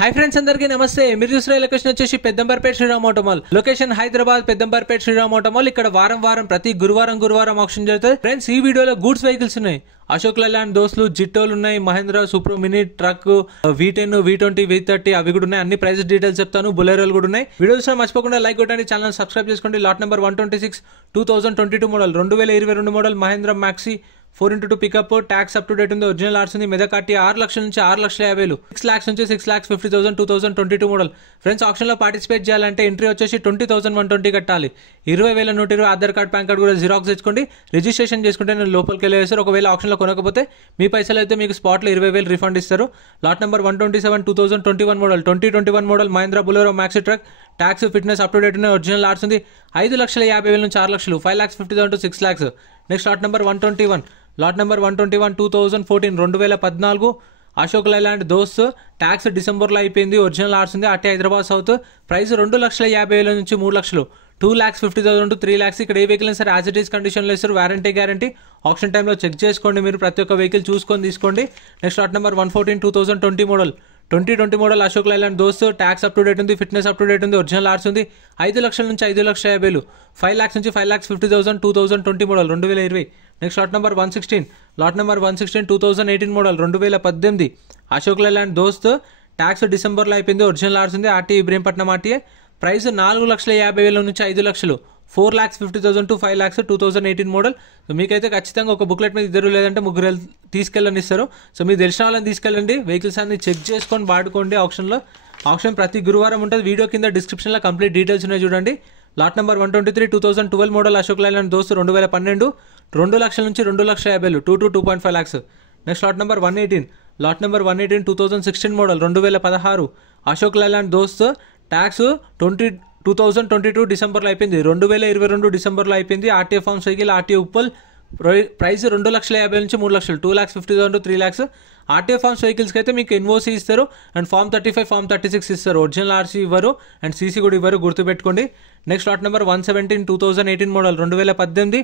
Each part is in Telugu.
హాయ్ ఫ్రెండ్స్ అందరికీ నమస్తే. మీరు చూసిన లొకేషన్ వచ్చేసి Peddamberpet Sriram auto mall. Location Hyderabad Peddamberpet Sriram auto mall. ఇక్కడ వారం ప్రతి గురువారం ఆప్షన్ జరుగుతుంది. ఫ్రెండ్స్ ఈ వీడియోలో గూడ్స్ వెహికల్స్ ఉన్నాయి. అశోక్ లైలాండ్ దోస్తులు జిట్టోలు ఉన్నాయి, Mahindra super mini truck V10 V20 V30 అవి కూడా ఉన్నాయి. అన్ని ప్రైస్ డీటెయిల్స్ చెప్తాను. బులెరోలు కూడా ఉన్నాయి. వీడియో చూసిన మర్చిపోకుండా లైక్ కొట్టండి, ఛానల్ సబ్స్క్రైబ్ చేసుకోండి. Lot number 126 2022 model 2022 model Mahindra maxi 4x2 pickup tax up to date ఉంది. ఒరిజినల్ ఆర్స్ ఉంది. మెదకాటి 6 లక్షల నుంచి 6,50,000 6 lakhs నుంచి 6,50,000 2022 మోడల్. ఫ్రెండ్స్ ఆప్షన్ లో పార్టిసిపేట్ చేయాలంటే ఎంట్రీ వచ్చేసి 20,120 కట్టాలి. 20,120 ఆధార్ కార్డ్ పాన్ కార్డ్ కూడా జిరాక్స్ తెచ్చుకోండి. రిజిస్ట్రేషన్ చేసుకుంటే నేను లోపలికి వెళ్ళేస్తారు. ఒకవేళ ఆప్షన్ లో కొనకపోతే మీ పైసలు అయితే మీకు స్పాట్ లో 20,000 రిఫండ్ ఇస్తారు. Lot number 127 2021 model 2021 model Mahindra Bolero maxi truck tax fitness up to date ఉన్నాయి. ఒరిజినల్ ఆర్స్ ఉంది. 5,50,000 నుంచి 6 లక్షలు 5,50,000 to 6 lakhs. Next lot number 121 lot number 121 2014 2014 Ashok Leyland Dost tax డిసెంబర్లో అయిపోయింది. ఒరిజినల్ ఆర్స్ ఉంది. అటే హైదరాబాద్ సౌత్. ప్రైస్ 2,50,000 నుంచి 3 లక్షలు 2,50,000 to 3 lakhs. ఇక్కడ ఏ వెహికల్ సరే యాజ్ ఇట్ ఈస్ కండిషన్లో ఇస్తారు. Warranty guarantee. ఆప్షన్ టైంలో చెక్ చేసుకోండి. మీరు ప్రతి ఒక్క వెహికల్ చూసుకొని తీసుకోండి. Next lot number 114 2020 model 2020 model Ashok Leyland Dost tax up to date ఉంది. ఫిట్నెస్ అప్ టు డేట్ ఉంది. ఒరిజినల్ ఆర్స్ ఉంది. 5 లక్షల నుంచి 5,50,000 5 lakhs నుంచి 5,50,000 2020 model 2020. Next lot number 116 lot number 116 2018 model 2018 Ashok Leyland Dost tax డిసెంబర్లో అయిపోయింది. ఒరిజినల్ ఆర్స్ ఉంది. RT Ibrahimpatnam RTA. ప్రైస్ 4,50,000 నుంచి 5 లక్షలు 4,50,000 to 5 lakhs 2018 మోడల్. సో మీకైతే ఖచ్చితంగా ఒక బుక్లెట్ మీద ఇద్దరు లేదంటే ముగ్గురు తీసుకెళ్ళని ఇస్తారు. సో మీరు తెలిసిన వాళ్ళని తీసుకెళ్ళండి. వెహికల్స్ అన్ని చెక్ చేసుకొని వాడుకోండి. ఆప్షన్ ప్రతి గురువారం ఉంటుంది. వీడియో కింద డిస్క్రిప్షన్లో కంప్లీట్ డీటెయిల్స్ ఉన్నాయి చూడండి. Lot number 123 2012 model Ashok Leyland దోస్త్ 2012 2 లక్షల నుంచి 2,50,000 2 to 2.5 lakhs. Next lot number 118 lot number 118 2016 model 2016 Ashok Leyland Dost tax 2022 డిసెంబర్లో అయిపోయింది. 2022 డిసెంబర్లో అయిపోయింది. RTA form cycle RTA Uppal. Price 2,50,000 నుంచి 3 లక్షలు 2,50,000 to 3 lakhs. ఆర్టీఏ ఫార్మ్స్ వెహికల్స్కి అయితే మీకు ఎన్ఓసి ఇస్తారు అండ్ ఫార్మ్ 35 ఫార్మ్ 36 ఇస్తారు. ఒరిజినల్ ఆర్సీ ఇవ్వరు అండ్ సీసీ కూడా ఇవ్వరు, గుర్తుపెట్టుకోండి. Next lot number 117 2018 model 2018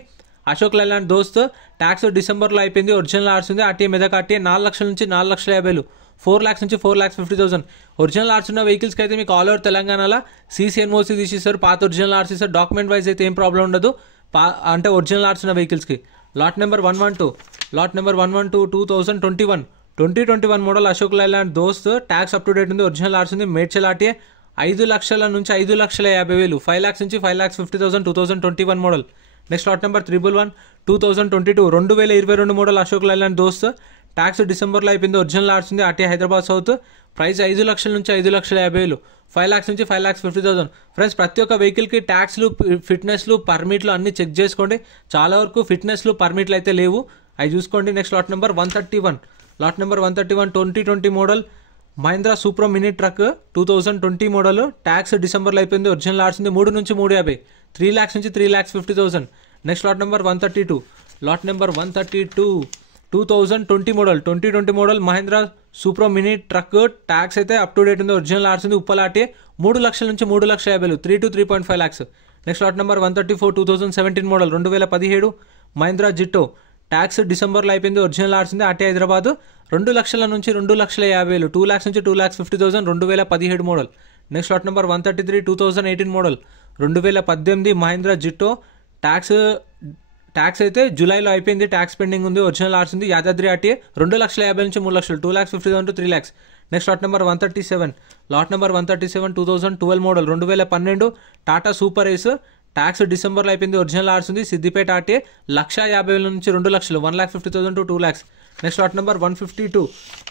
Ashok Leyland Dost tax డిసెంబర్లో అయిపోయింది. ఒరిజినల్ ఆర్సీ ఉంది. ఆర్టీఏ మెదక్ ఆర్టీఏ 4 లక్షల నుంచి 4,50,000 4 lakhs నుంచి 4,50,000. ఒరిజినల్ ఆర్స్ ఉన్న వెహికల్స్కి అయితే మీకు ఆల్ ఓవర్ తెలంగాణలో సీసీ ఎన్ఓసి తీసిస్తారు. పాత ఒరిజినల్ ఆర్సీ ఇస్తారు. డాక్యుమెంట్ వైజ్ అయితే ఏం ప్రాబ్లం ఉండదు అంటే ఒరిజినల్ ఆర్స్ ఉన్న వెహికల్స్కి. Lot number 112 lot number 112 2021 model Ashok Leyland Dost tax up to date ఉంది. ఒరిజినల్ ఆర్స్ ఉంది. మేడ్చల్ ఆర్టీఏ 5 లక్షల నుంచి 5,50,000 5 lakhs నుంచి 5,50,000 2021 model. Next lot number 111 2022 2022 model Ashok Leyland Dost tax డిసెంబర్లో అయిపోయింది. ఒరిజినల్ ఆర్స్ ఉంది. RTA Hyderabad south. ప్రైస్ 5 లక్షల నుంచి 5,50,000 5 lakhs నుంచి 5,50,000. ఫ్రెండ్స్ ప్రతి ఒక్క వెహికల్కి ట్యాక్స్లు ఫిట్నెస్లు పర్మిట్లు అన్ని చెక్ చేసుకోండి. చాలా వరకు ఫిట్నెస్లు పర్మిట్లు అయితే లేవు, అవి చూసుకోండి. Next lot number 131 lot number 131 2020 model Mahindra super mini truck 2020 model tax డిసెంబర్లో అయిపోయింది. ఒరిజినల్ ఆర్స్ ఉంది. 3 నుంచి 3,50 3 lakhs నుంచి 3,50,000. Next lot number 132 lot number 132 2020 model 2020 model Mahindra super mini truck tax అయితే అప్ టు డేట్ ఉంది. ఒరిజినల్ ఆర్స్ ఉంది. ఉప్పల్ ఆర్టీఏ 3 లక్షల నుంచి 3,50,000 3 to 3.5 lakhs. Next lot number 134 2017 model 2017 Mahindra Jeeto tax డిసెంబర్లో అయిపోయింది. ఒరిజినల్ ఆర్స్ ఉంది. ఆర్టీఏ హైదరాబాద్ 2 లక్షల నుంచి 2,50,000 2 lakhs నుంచి 2,50,000 2017 మోడల్. Next lot number 133 2018 model 2018 Mahindra Jeeto tax అయితే జూలైలో అయిపోయింది. ట్యాక్స్ పెండింగ్ ఉంది. ఒరిజినల్ ఆర్స్ ఉంది. యాదాద్రి ఆర్టీఏ 2,50,000 నుంచి 3 లక్షలు 2,50,000 to 3 lakhs. Next lot number 137 lot number 137 2012 model 2012 Tata super ace tax డిసెంబర్లో అయిపోయింది. ఒరిజినల్ ఆర్స్ ఉంది. సిద్దిపేట ఆర్టీఏ 1,50,000 నుంచి 2 లక్షలు 1,50,000 to 2 lakhs. Next lot number 152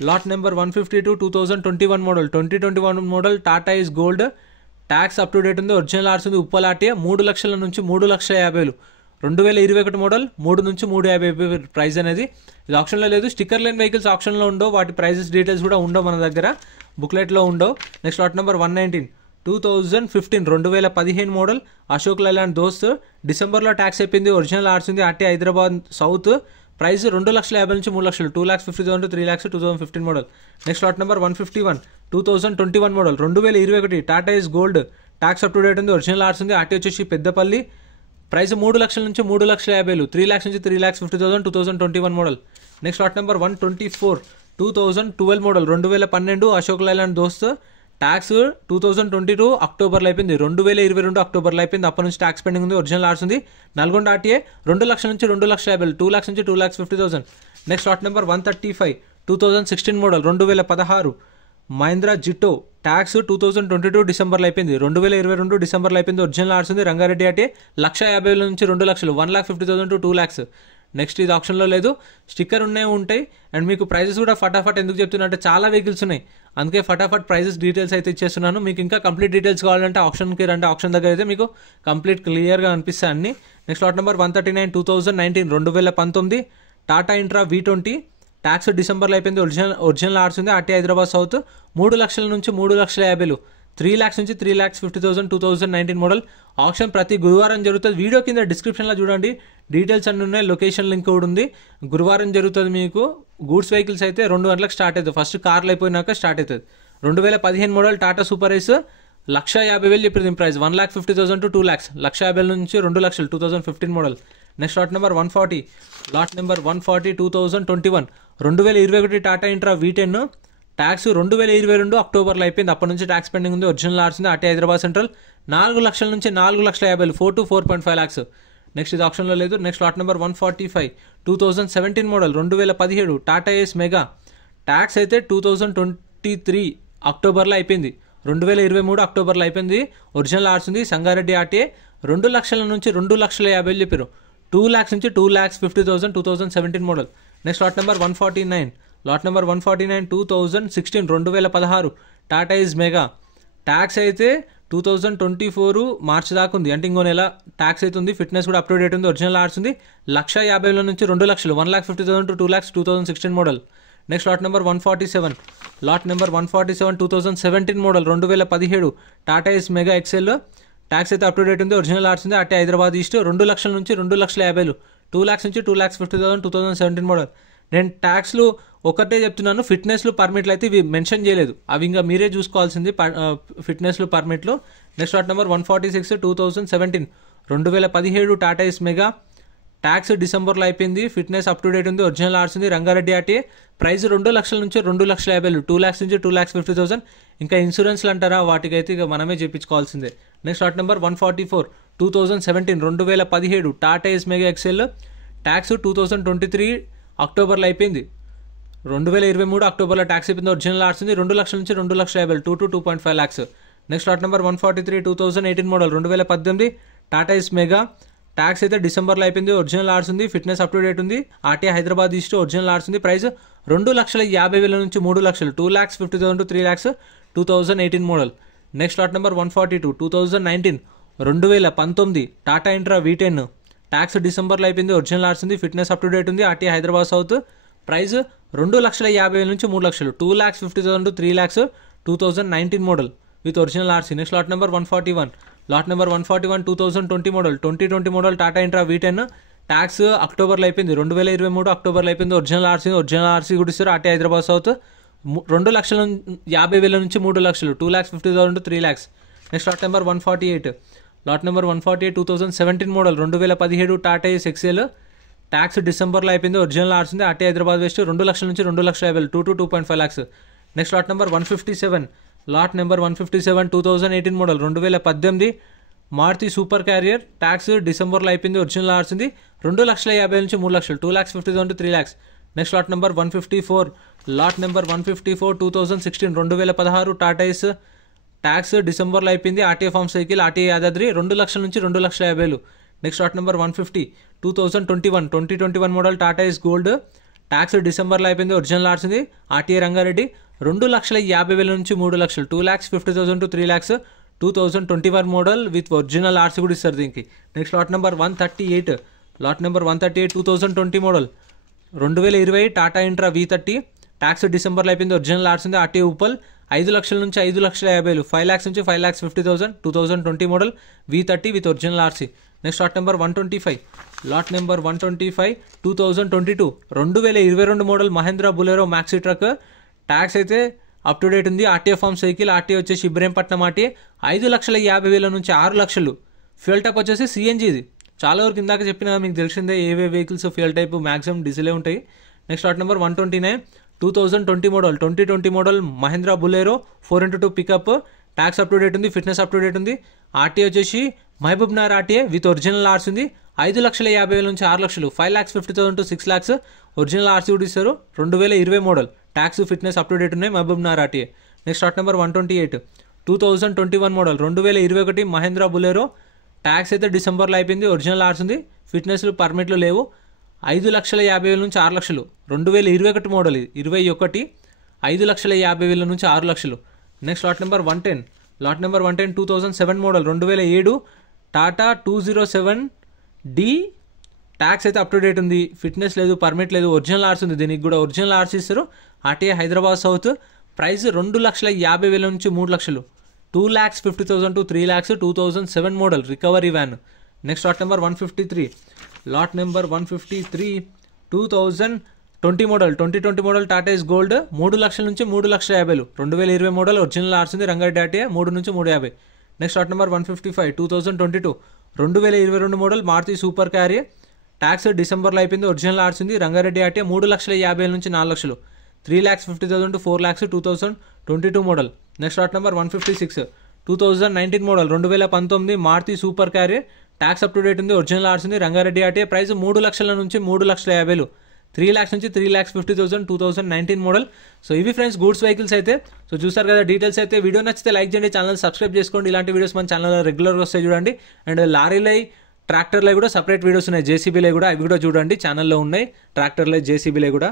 lot number 152 2021 model 2021 model Tata Ace gold tax up to date ఉంది. ఒరిజినల్ ఆర్స్ ఉంది. ఉప్పల్ ఆర్టీఏ 3 లక్షల నుంచి 3,50,000 2021 మోడల్ 3 నుంచి 3,50,000 ప్రైస్ అనేది. ఇది ఆప్షన్లో లేదు. స్టిక్కర్ లేని వెహికల్స్ ఆప్షన్లో ఉండవు. వాటి ప్రైజెస్ డీటెయిల్స్ కూడా ఉండవు మన దగ్గర, బుక్లెట్లో ఉండవు. Next lot number 119 2015 2015 model Ashok Leyland దోస్త్ డిసెంబర్లో ట్యాక్స్ అయిపోయింది. ఒరిజినల్ ఆర్స్ ఉంది. RT Hyderabad south. ప్రైస్ 2,50,000 నుంచి 3 లక్షలు 2,50,000 to 3 lakhs 2015 model. Next lot number 151 2021 model 2021 Tata Ace gold tax up to date ఉంది. ఒరిజినల్ ఆర్స్ ఉంది. ఆర్టీ వచ్చేసి పెద్దపల్లి. ప్రైస్ 3 లక్షల నుంచి 3,50,000 3 lakhs నుంచి 3,50,000 2021 model. Next lot number 124 2012 model 2012 Ashok Leyland Dost. Tax 2022 అక్టోబర్లో అయిపోయింది, 2022 అక్టోబర్లో అయిపోయింది. అప్పటి నుంచి ట్యాక్స్ పెండింగ్ ఉంది. ఒరిజినల్ ఆర్స్ ఉంది. నల్గొండ ఆర్టీఏ 2 లక్షల నుంచి 2,50,000, 2 lakhs నుంచి 2,50,000. Next lot number 135 2016 model 2016 Mahindra Jeeto. Tax 2022 డిసెంబర్లో అయిపోయింది, 2022 డిసెంబర్లో అయిపోయింది. ఒరిజినల్ ఆర్స్ ఉంది. రంగారెడ్డి ఆర్టీఏ 1,50,000 నుంచి 2 లక్షలు, 1,50,000 to 2 lakhs. నెక్స్ట్ ఇది ఆప్షన్లో లేదు, స్టిక్కర్ ఉంటాయి. అండ్ మీకు ప్రైజెస్ కూడా ఫటాఫట్ ఎందుకు చెప్తున్నా అంటే చాలా వెహికల్స్ ఉన్నాయి, అందుకే ఫటాఫట్ ప్రైజెస్ డీటెయిల్స్ అయితే ఇచ్చేస్తున్నాను. మీకు ఇంకా కంప్లీట్ డీటెయిల్స్ కావాలంటే ఆప్షన్కి రండి. ఆప్షన్ దగ్గర అయితే మీకు కంప్లీట్ క్లియర్గా అనిపిస్తాయి అన్ని. Next lot number 139 2019 2019 Tata intra V20. Tax డిసెంబర్లో అయిపోయింది. ఒరిజినల్ ఆర్స్ ఉంది. ఆర్టీ హైదరాబాద్ సౌత్ 3 లక్షల నుంచి 3,50,000, 3 lakhs నుంచి 3,50,000 2019 మోడల్. ఆప్షన్ ప్రతి గురువారం జరుగుతుంది. వీడియో కింద డిస్క్రిప్షన్లో చూడండి, డీటెయిల్స్ అన్నీ ఉన్నాయి. లొకేషన్ లింక్ కూడా ఉంది. గురువారం జరుగుతుంది. మీకు గూడ్స్ వెహికల్స్ అయితే 2 గంటలకు స్టార్ట్ అవుతుంది. ఫస్ట్ కార్లు అయిపోయినాక స్టార్ట్ అవుతుంది. 2015 మోడల్ టాటా సూపర్ రైస్ 1,50,000 చెప్పింది ప్రైస్, 1,50,000 to 2 lakhs, 1,50,000 నుంచి 2 లక్షలు 2015 model. Next lot number 140 2021 2021 Tata Intra V10. Tax 2022 అక్టోబర్లో అయిపోయింది. అప్పటి నుంచి ట్యాక్స్ పెండింగ్ ఉంది. ఒరిజినల్ ఆర్స్ ఉంది. ఆర్టీ హైదరాబాద్ సెంట్రల్ 4 లక్షల నుంచి 4,50,000, 4 to 4.5 lakhs. నెక్స్ట్ ఇది ఆప్షన్లో లేదు. Next lot number 145 2017 model 2017 Tata Ace Mega. Tax అయితే 2023 అక్టోబర్లో అయిపోయింది, 2023 అక్టోబర్లో అయిపోయింది. ఒరిజినల్ ఆర్స్ ఉంది. సంగారెడ్డి ఆర్టీఏ 2 లక్షల నుంచి 2,50,000 చెప్పారు, 2 lakhs నుంచి 2,50,000 2017 మోడల్. Next lot number 149 2016 2016 Tata Ace mega. Tax అయితే 2024 మార్చి దాకా ఉంది, అంటే ఇంకో నెల ట్యాక్స్ అయితే ఉంది. ఫిట్నెస్ కూడా అప్ టు డేట్ ఉంది. ఒరిజినల్ ఆర్స్ ఉంది. 1,50,000 నుంచి 2 లక్షలు, 1,50,000 to 2 lakhs 2016 model. Next lot number 147 2017 model 2017 Tata Ace Mega XL. Tax అయితే అప్ టు డేట్ ఉంది. ఒరిజినల్ ఆర్స్ ఉంది. ఆర్టీ హైదరాబాద్ ఈస్ట్ 2 లక్షల నుంచి 2,50,000, 2 lakhs నుంచి 2,50,000 2017 మోడల్. నేను ట్యాక్స్లు ఒకటే చెప్తున్నాను, ఫిట్నెస్లు పర్మిట్లు అయితే ఇవి మెన్షన్ చేయలేదు, అవి ఇంకా మీరే చూసుకోవాల్సింది ఫిట్నెస్లు పర్మిట్లు. Next lot number 146 2017 Tata Ace Mega. Tax డిసెంబర్లో అయిపోయింది. ఫిట్నెస్ అప్ టు డేట్ ఉంది. ఒరిజినల్ ఆర్స్ ఉంది. రంగారెడ్డి ఆర్టీఏ. ప్రైస్ 2 లక్షల నుంచి 2,50,000, 2 lakhs నుంచి 2,50,000. ఇంకా ఇన్సూరెన్స్లు అంటారా, వాటికైతే ఇక మనమే చేయించుకోవాల్సిందే. Next lot number 144 2017 Tata Ace Mega XL. Tax 2023 అక్టోబర్లో అయిపోయింది, 2023 అక్టోబర్లో ట్యాక్స్ అయిపోయింది. ఒరిజినల్ ఆర్స్ ఉంది. 2 లక్షల నుంచి 2,50,000, 2 to 2.5 lakhs. Next lot number 143 2018 model 2018 Tata Ace Mega. Tax అయితే డిసెంబర్లో అయిపోయింది. ఒరిజినల్ ఆర్స్ ఉంది. ఫిట్నెస్ అప్ టు డేట్ ఉంది. RT Hyderabad east. Original RC ఉంది. ప్రైస్ 2,50,000 నుంచి 3 లక్షలు, 2,50,000 to 3 lakhs 2018 model. Next lot number 142 2019 2019 Tata Intra V10. Tax డిసెంబర్లో అయిపోయింది. ఒరిజినల్ ఆర్స్ ఉంది. ఫిట్నెస్ అప్ టు డేట్ ఉంది. RT Hyderabad south. ప్రైస్ 2,50,000 నుంచి 3 లక్షలు, 2,50,000 to 3 lakhs 2019 model with original RC. Next lot number 141 2020 model 2020 model Tata Intra V10. Tax అక్టోబర్లో అయిపోయింది, 2023 అక్టోబర్లో అయిపోయింది. ఒరిజినల్ ఆర్సీ కూడా ఇస్తారు. ఆర్టీ హైదరాబాద్ సౌత్ 2,50,000 నుంచి 3 లక్షలు, 2,50,000 to 3 lakhs. Next lot number 148 2017 model 2017 Tata Ace XL. Tax డిసెంబర్లో అయిపోయింది. ఒరిజినల్ ఆర్స్ ఉంది. ఆర్టీ హైదరాబాద్ వెస్ట్ 2 లక్షల నుంచి 2,50,000, 2 to 2.5 lakhs. Next lot number 157 2018 model 2018 Maruti super carrier. Tax డిసెంబర్లో అయిపోయింది. ఒరిజినల్ ఆర్స్ ఉంది. 2,50,000 నుంచి 3 లక్షలు, 2,50,000 to 3 lakhs. Next lot number 154 2016 2016 Tata Ace. Tax డిసెంబర్లో అయిపోయింది. RTA form cycle, RTA Yadadri 2 లక్షల నుంచి 2,50,000. Next lot number 150 2021 model Tata Ace gold. Tax డిసెంబర్లో అయిపోయింది. ఒరిజినల్ ఆర్స్ ఉంది. ఆర్టీఏ రంగారెడ్డి 2,50,000 నుంచి 3 లక్షలు, 2,50,000 to 3 lakhs 2021 model with original RC కూడా ఇస్తారు దీనికి. Next lot number 138 2020 model 2020 Tata intra V30. Tax డిసెంబర్లో అయిపోయింది. ఒరిజినల్ ఆర్స్ ఉంది. ఆర్టీఏ ఉప్పల్ 5 లక్షల నుంచి 5,50,000, 5 lakhs నుంచి 5,50,000 2020 model V30 with original RC. Next lot number 125 2022 2022 model Mahindra Bolero maxi truck. Tax అయితే అప్ టు డేట్ ఉంది. ఆర్టీఏ ఫార్మ్ సైకిల్, ఆర్టీఏ వచ్చేసి ఇబ్రహీంపట్నం ఆర్టీఏ 5,50,000 నుంచి 6 లక్షలు. ఫ్యూయల్ టైప్ వచ్చేసి సిఎన్జీ. ఇది చాలా వరకు ఇందాక చెప్పిన మీకు తెలిసిందే, ఏవే వెహికల్స్ ఫ్యూయల్ టైప్ మ్యాక్సిమం డీజిలే ఉంటాయి. Next lot number 129 2020 model 2020 model Mahindra Bolero 4x2 pickup, tax up to date ఉంది, ఫిట్నెస్ అప్ టు డేట్ ఉంది. ఆర్టీఏ వచ్చేసి Mahabubnagar RTA with original RC ఉంది. 5,50,000 నుంచి 6 లక్షలు, 5,50,000 to 6 lakhs ఒరిజినల్ ఆర్సీ కూడా ఇస్తారు. 2020 model, tax fitness up to date ఉన్నాయి, Mahabubnagar RTA. Next lot number 128 2021 model 2021 Mahindra Bolero, tax అయితే డిసెంబర్లో అయిపోయింది, ఒరిజినల్ ఆర్స్ ఉంది, ఫిట్నెస్లు పర్మిట్లు లేవు. 5,50,000 నుంచి 6 లక్షలు, 2021 మోడల్ ఇది 21, 5,50,000 నుంచి 6 లక్షలు. Next lot number 110 2007 model 2007 Tata 207D, tax అయితే అప్ టు డేట్ ఉంది, ఫిట్నెస్ లేదు, పర్మిట్ లేదు, ఒరిజినల్ ఆర్స్ ఉంది, దీనికి కూడా ఒరిజినల్ ఆర్స్ ఇస్తారు. RTA Hyderabad south. ప్రైస్ 2,50,000 నుంచి 3 లక్షలు, 2,50,000 to 3 lakhs 2007 model recovery van. Next lot number 153 2020 model 2020 model Tata is gold 3 లక్షల నుంచి 3,50,000, 2020 మోడల్, ఒరిజినల్ ఆర్స్ ఉంది, రంగారెడ్డి ఆర్టీఏ 3 నుంచి 350. Next lot number 155 2022 2022 model Maruti super carrier, tax డిసెంబర్లో అయిపోయింది, ఒరిజినల్ ఆర్స్ ఉంది, రంగారెడ్డి ఆర్టీఏ 3,50,000 నుంచి 4 లక్షలు, 3,50,000 to 4 lakhs 2022 model. Next lot number 156 2019 model 2019 Maruti super carrier, tax up to date ఉంది, ఒరిజినల్ ఆర్స్ ఉంది, రంగారెడ్డి ఆర్టీఏ. ప్రైస్ 3 లక్షల నుంచి 3,50,000, 3 lakhs నుంచి 3,50,000 2019 మోడల్. సో ఇవి ఫ్రెండ్స్ గూడ్స్ వెహికల్స్ అయితే. సో చూసారు కదా డీటెయిల్స్ అయితే. వీడియో నచ్చితే లైక్ చేయండి, ఛానల్ సబ్స్క్రైబ్ చేసుకోండి. ఇలాంటి వీడియోస్ మన ఛానల్లో రెగ్యులర్గా వస్తాయి చూడండి. అండ్ లారీలై ట్రాక్టర్లై కూడా సపరేట్ వీడియోస్ ఉన్నాయి, జేసీబీలై కూడా, అవి కూడా చూడండి ఛానల్లో ఉన్నాయి, ట్రాక్టర్లై జేసీబీలై కూడా.